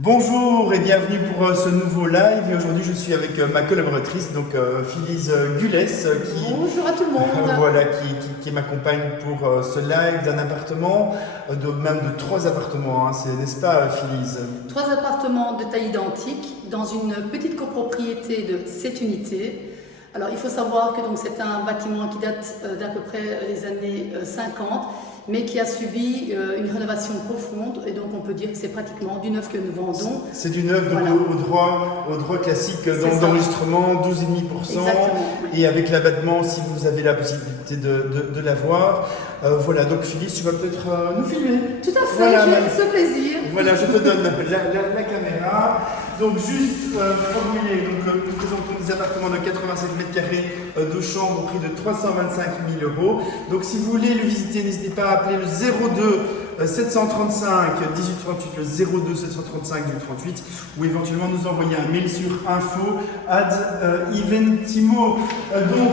Bonjour et bienvenue pour ce nouveau live. Et aujourd'hui, je suis avec ma collaboratrice, donc Phyllis Gullès, Bonjour à tout le monde. voilà, qui m'accompagne pour ce live d'un appartement, même de 3 appartements, hein, n'est-ce pas, Phyllis? 3 appartements de taille identique dans une petite copropriété de 7 unités. Alors, il faut savoir que c'est un bâtiment qui date d'à peu près les années 50, mais qui a subi une rénovation profonde, et donc on peut dire que c'est pratiquement du neuf que nous vendons. C'est du neuf, donc voilà. au droit classique d'enregistrement, 12,5%. Et avec l'abattement, si vous avez la possibilité de l'avoir. Voilà, donc Phyllis, tu vas peut-être nous filmer. Tout à fait, voilà, j'ai ce plaisir. Voilà, je te donne la caméra. Donc juste formuler, nous présentons des appartements de 87 mètres carrés de chambre au prix de 325 000 €. Donc si vous voulez le visiter, n'hésitez pas à appeler le 02 735 1838, le 02 735 1838, ou éventuellement nous envoyer un mail sur info@eventimo. Donc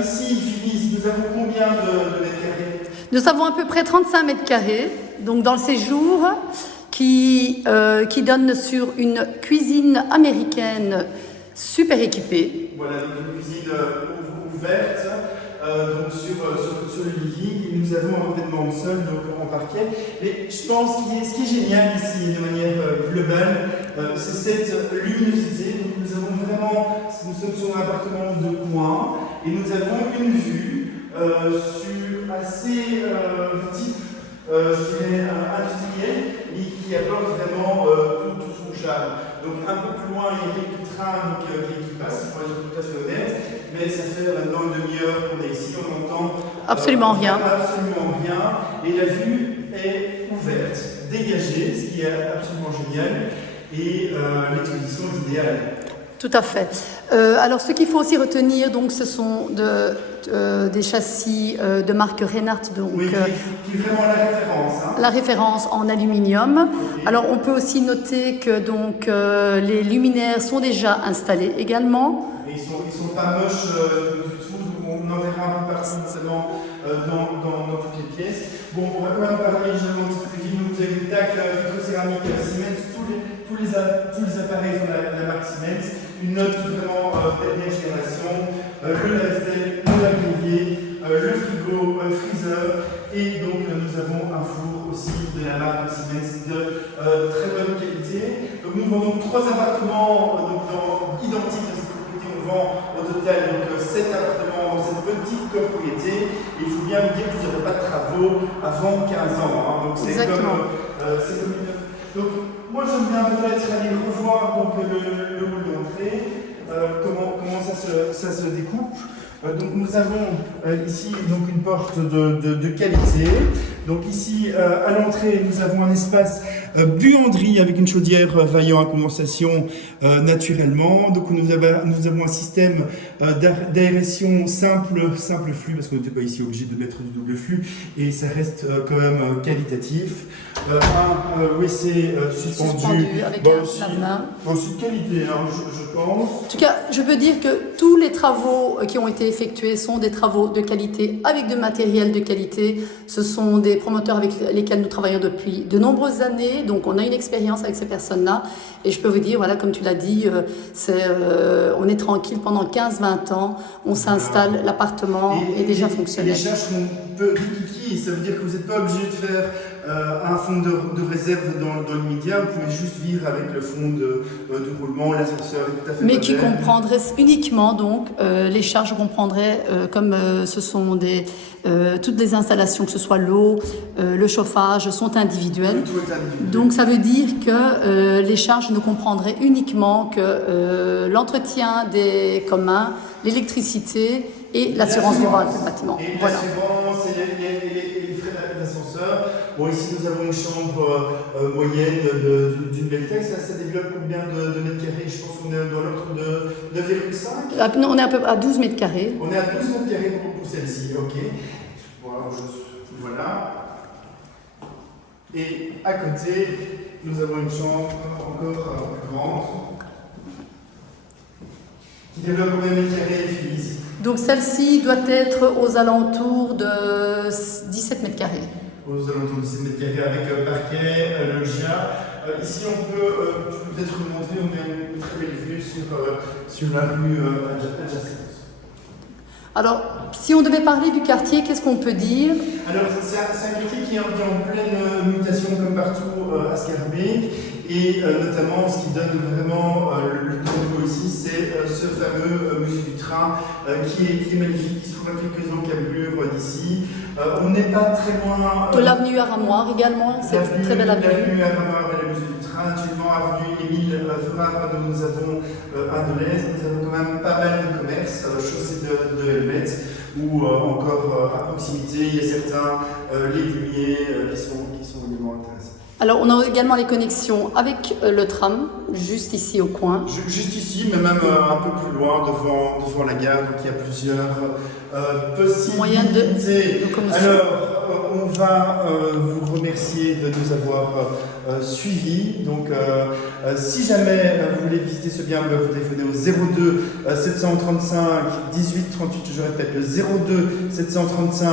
ici, Phyllis, nous avons combien de mètres carrés? Nous avons à peu près 35 mètres carrés, donc dans le séjour, qui donne sur une cuisine américaine super équipée. Voilà, donc une cuisine ouverte, donc sur le living. Et nous avons un revêtement au sol, donc en parquet. Et je pense que ce qui est génial ici, de manière globale, c'est cette luminosité. Donc nous avons vraiment, nous sommes sur un appartement de coin, et nous avons une vue sur assez type, je dirais, industriel, et qui apporte vraiment tout son charme. Donc un peu plus loin, il y a quelques trains qui passent, pour être tout à fait honnête, mais ça fait maintenant une demi-heure qu'on est ici, on entend Absolument rien. Absolument rien, et la vue est ouverte, dégagée, ce qui est absolument génial, et l'exposition est idéale. Tout à fait. Alors, ce qu'il faut aussi retenir, donc, ce sont des châssis de marque Reinhardt, donc oui, qui est vraiment la référence. Hein. La référence en aluminium. Okay. Alors, on peut aussi noter que les luminaires sont déjà installés également. Et ils sont pas moches du tout. On en verra un peu partout, notamment dans toutes les pièces. Bon, on va quand même parler généralement de cette cuisine. Vous avez des tacs vitrocéramiques Siemens. Tous les appareils sont la marque Siemens. Une note vraiment dernière génération. Le lave-vaisselle, le lave-grenier, le frigo, freezer. Et donc nous avons un four aussi de la marque Siemens de très bonne qualité. Donc nous vendons 3 appartements identiques de cette propriété. On vend au total 7 appartements dans cette petite propriété. Et il faut bien me dire que vous n'aurez pas de travaux avant 15 ans. Hein. Donc c'est comme une... Donc moi j'aime bien peut-être aller revoir le hall d'entrée, comment ça se découpe. Donc nous avons ici une porte de qualité. Donc ici à l'entrée nous avons un espace buanderie avec une chaudière vaillant à condensation naturellement. Donc nous avons un système d'aération simple flux, parce qu'on n'était pas ici obligé de mettre du double flux, et ça reste quand même qualitatif. Un WC suspendu avec un lave-main. Aussi de qualité, hein, je pense. En tout cas, je peux dire que tous les travaux qui ont été effectués sont des travaux de qualité, avec du matériel de qualité. Ce sont des promoteurs avec lesquels nous travaillons depuis de nombreuses années, donc on a une expérience avec ces personnes-là. Et je peux vous dire, voilà, comme tu l'as dit, on est tranquille pendant 15-20 ans, on s'installe, l'appartement est déjà fonctionnel. Et les charges sont peu rikiki, ça veut dire que vous n'êtes pas obligé de faire un fonds de réserve dans l'immédiat, vous pouvez juste vivre avec le fonds de roulement, l'ascenseur est tout à fait mais qui comprendrait uniquement les charges comprendrait comme ce sont toutes les installations, que ce soit l'eau, le chauffage, sont individuelles. Tout est individuel. Donc ça veut dire que les charges ne comprendraient uniquement que l'entretien des communs, l'électricité et l'assurance du bâtiment. Et voilà. l'assurance et les frais d'ascenseur. Bon, ici nous avons une chambre moyenne d'une belle taille. Ça développe combien de mètres carrés? Je pense qu'on est dans l'ordre de 9,5. On est à peu près à 12 mètres carrés. On est à 12 mètres carrés pour celle-ci, ok. Voilà. Et à côté, nous avons une chambre encore plus grande qui développe combien de mètres carrés, Phyllis? Donc celle-ci doit être aux alentours de 17 mètres carrés. Aux alentours de 17 mets carrés avec parquet, loggia. Ici, on peut peut-être vous montrer, on a une très belle vue sur la rue adjacente. Alors, si on devait parler du quartier, qu'est-ce qu'on peut dire? Alors, c'est un quartier qui est en pleine mutation comme partout à Schaerbeek, et notamment ce qui donne vraiment le tempo ici, c'est ce fameux musée du train qui est magnifique, qui se trouve à quelques encablures d'ici. On n'est pas très loin De l'avenue Aramoire également, c'est une très belle avenue. L'avenue Aramoire et le musée du train, actuellement avenue Émile Farrar, nous avons un de l'Est, nous avons quand même pas mal de commerces, chaussée de Helmet, ou encore à proximité, il y a certains légumiers qui sont également intéressants. Alors, on a également les connexions avec le tram, juste ici au coin. Juste ici, mais même un peu plus loin, devant la gare, donc il y a plusieurs possibilités. Moyens de locomotion. Alors, on va vous remercier de nous avoir suivis. Donc, si jamais vous voulez visiter ce bien, vous téléphonez au 02 735 18 38, je répète, le 02 735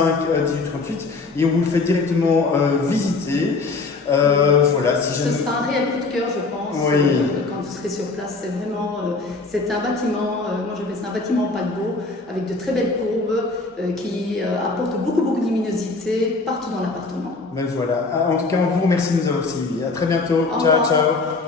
18 38, et on vous le fait directement visiter. Voilà, si jamais... Ce sera un réel coup de cœur, je pense, oui. Quand vous serez sur place. C'est vraiment, c'est un bâtiment, moi j'appelle ça un bâtiment paquebot, avec de très belles courbes qui apportent beaucoup de luminosité partout dans l'appartement. Ben voilà, en tout cas, on vous remercie de nous avoir suivis. À très bientôt. Au Ciao, revoir. ciao.